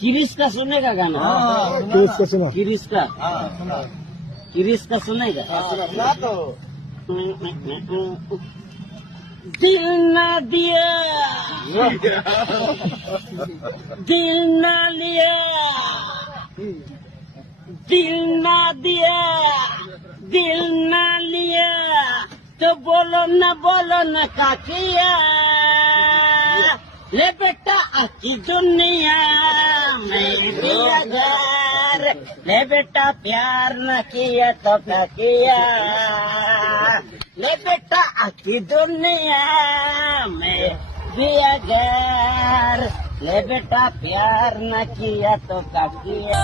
किरिस का सुनेगा गाना? किरिस का सुना। किरिस का, किरिस का सुनेगा? सुना तो दिल ना दिया, दिल ना लिया, दिल ना दिया, दिल ना लिया, तो बोलो ना क्या किया। ले बेटा अच्छी दुनिया में भी अगर ले बेटा प्यार न किया तो क्या किया। ले बेटा अच्छी दुनिया में भी अगर ले बेटा प्यार न किया तो क्या किया।